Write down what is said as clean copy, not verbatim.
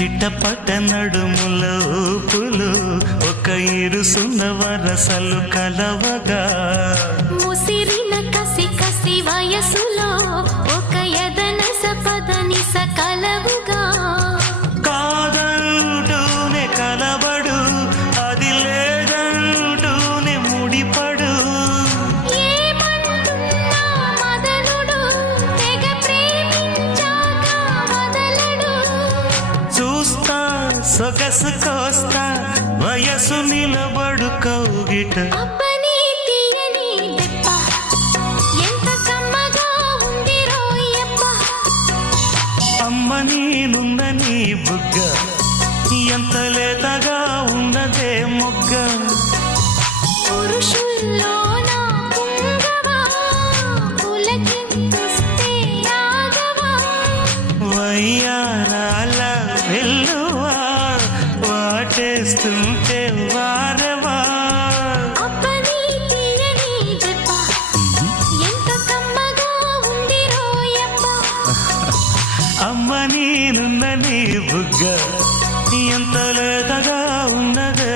చిట్టపట్ట నడుముల ఊపులు ఒక ఇరుసున్న వరసలు కలవగా ముసిరిన కసి కసి వయసులో ఒక యదనస పదనిస కలవుగా కాదంటూనే కలబడు అది లేదంటూనే ముడిపడు ఏమంటున్నా మదనుడు తెగ ప్రేమించాక వదలడు చూస్తా సొగసు కోస్తా వయసు నిలబడు కౌగిట అబ్బని తీయని దెబ్బ ఎంత కమ్మగా ఉంది రోయప్ప అమ్మ నేనున్న నీ బుగ్గ ఎంత లేతగా ఉన్నదే మొగ్గ పురుషుల్లో నా పుంగవా పులకింతుస్తే ఆగవా వయ్యారాల వెల్లువా వాటేస్తుంటే వారవా అబ్బని తీయని దెబ్బ ఎంత కమ్మగా ఉంది రోయప్ప అమ్మ నేనున్న నీ బుగ్గ ఎంత లేతగా ఉన్నదే